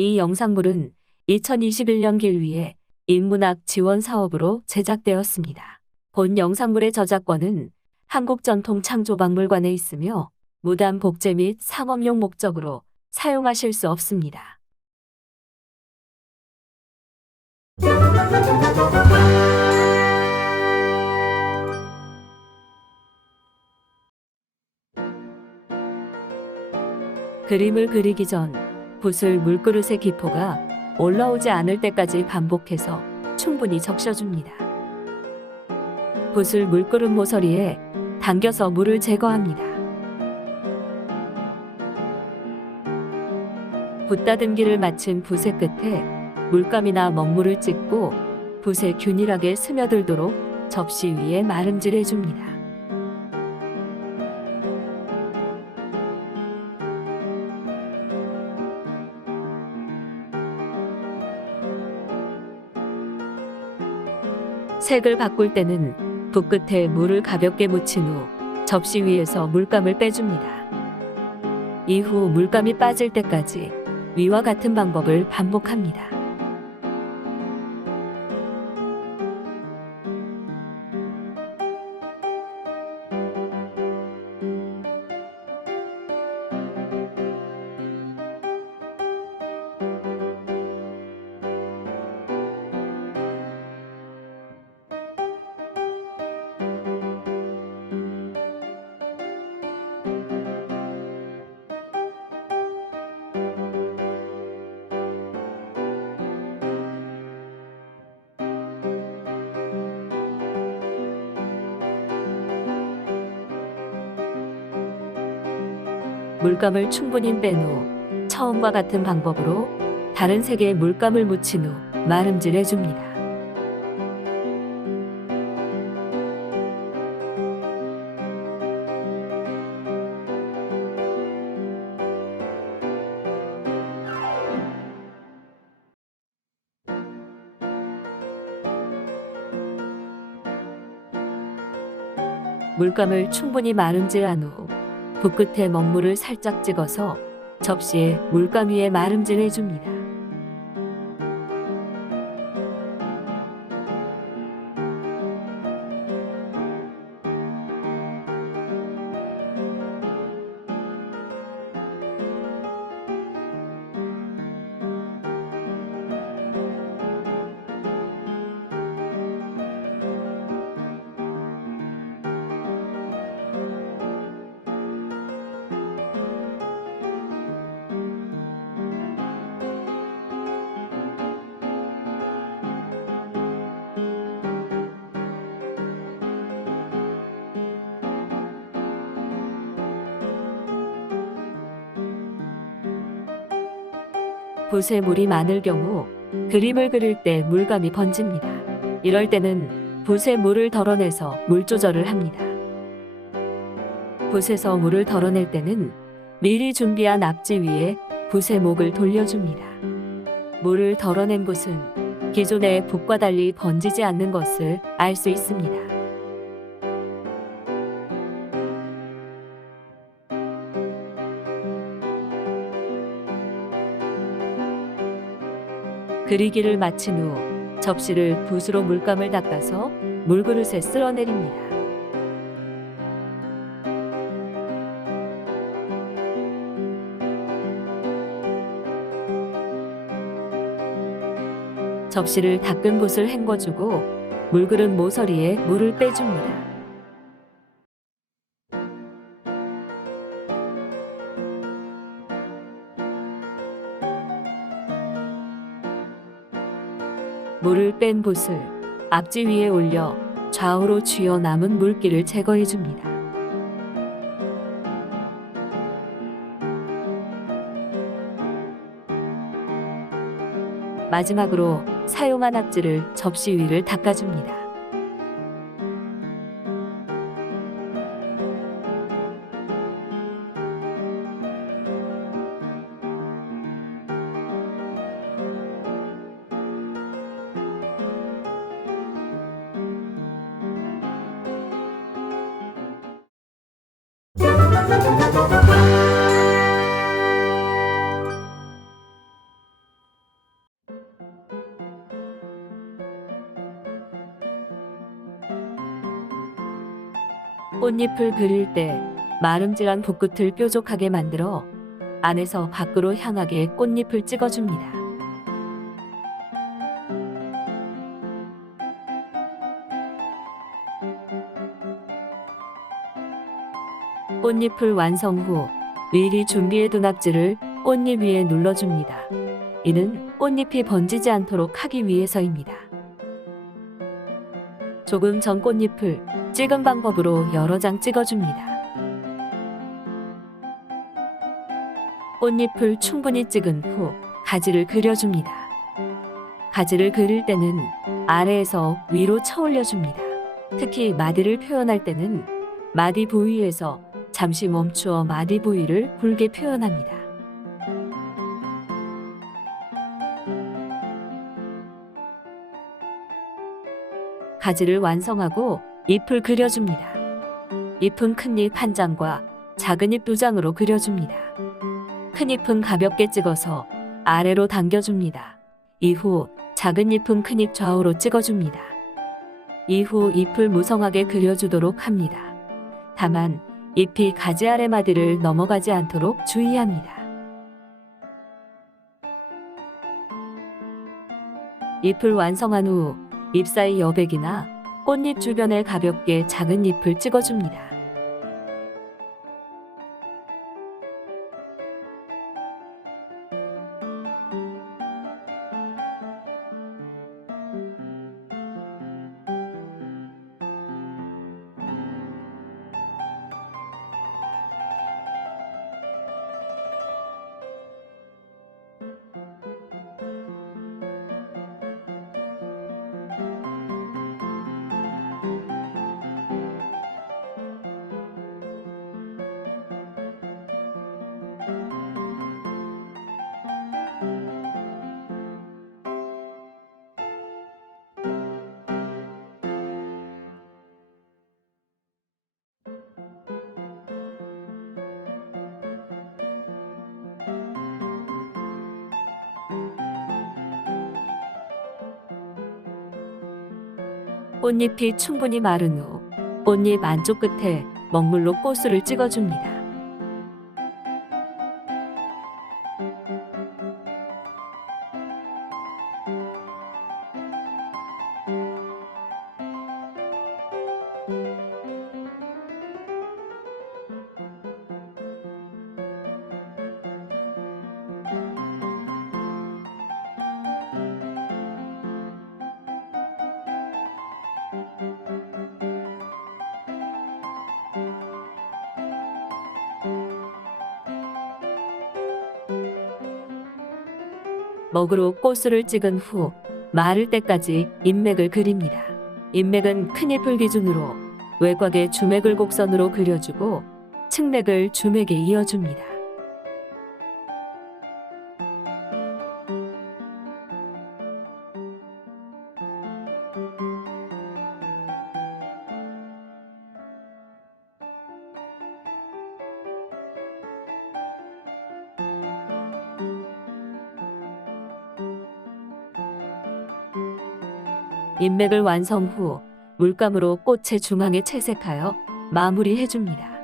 이 영상물은 2021년 길 위해 인문학 지원 사업으로 제작되었습니다. 본 영상물의 저작권은 한국전통창조박물관에 있으며 무단 복제 및 상업용 목적으로 사용하실 수 없습니다. 그림을 그리기 전 붓을 물그릇의 기포가 올라오지 않을 때까지 반복해서 충분히 적셔줍니다. 붓을 물그릇 모서리에 당겨서 물을 제거합니다. 붓다듬기를 마친 붓의 끝에 물감이나 먹물을 찍고 붓에 균일하게 스며들도록 접시 위에 마름질해 줍니다. 색을 바꿀 때는 붓 끝에 물을 가볍게 묻힌 후 접시 위에서 물감을 빼줍니다. 이후 물감이 빠질 때까지 위와 같은 방법을 반복합니다. 물감을 충분히 뺀 후 처음과 같은 방법으로 다른 색의 물감을 묻힌 후 마름질해 줍니다. 물감을 충분히 마름질한 후 붓 끝에 먹물을 살짝 찍어서 접시에 물감 위에 마름질해 줍니다. 붓에 물이 많을 경우 그림을 그릴 때 물감이 번집니다. 이럴 때는 붓에 물을 덜어내서 물 조절을 합니다. 붓에서 물을 덜어낼 때는 미리 준비한 앞지 위에 붓의 목을 돌려줍니다. 물을 덜어낸 붓은 기존의 붓과 달리 번지지 않는 것을 알 수 있습니다. 그리기를 마친 후 접시를 붓으로 물감을 닦아서 물그릇에 쓸어내립니다. 접시를 닦은 붓을 헹궈주고 물그릇 모서리에 물을 빼줍니다. 물을 뺀 붓을 앞지 위에 올려 좌우로 쥐어 남은 물기를 제거해 줍니다. 마지막으로 사용한 앞지를 접시 위를 닦아줍니다. 꽃잎을 그릴 때 마름질한 붓끝을 뾰족하게 만들어 안에서 밖으로 향하게 꽃잎을 찍어줍니다. 꽃잎을 완성 후 미리 준비해둔 앞지를 꽃잎 위에 눌러줍니다. 이는 꽃잎이 번지지 않도록 하기 위해서입니다. 조금 전 꽃잎을 찍은 방법으로 여러 장 찍어줍니다. 꽃잎을 충분히 찍은 후 가지를 그려줍니다. 가지를 그릴 때는 아래에서 위로 쳐올려줍니다. 특히 마디를 표현할 때는 마디 부위에서 잠시 멈추어 마디 부위를 굵게 표현합니다. 가지를 완성하고 잎을 그려줍니다. 잎은 큰 잎 한 장과 작은 잎 두 장으로 그려줍니다. 큰 잎은 가볍게 찍어서 아래로 당겨줍니다. 이후 작은 잎은 큰 잎 좌우로 찍어줍니다. 이후 잎을 무성하게 그려주도록 합니다. 다만 잎이 가지 아래 마디를 넘어가지 않도록 주의합니다. 잎을 완성한 후 잎 사이 여백이나 꽃잎 주변에 가볍게 작은 잎을 찍어줍니다. 꽃잎이 충분히 마른 후 꽃잎 안쪽 끝에 먹물로 꽃술을 찍어줍니다. 먹으로 꽃술을 찍은 후 마를 때까지 잎맥을 그립니다. 잎맥은 큰 잎을 기준으로 외곽에 주맥을 곡선으로 그려주고 측맥을 주맥에 이어줍니다. 잎맥을 완성 후 물감으로 꽃의 중앙에 채색하여 마무리해줍니다.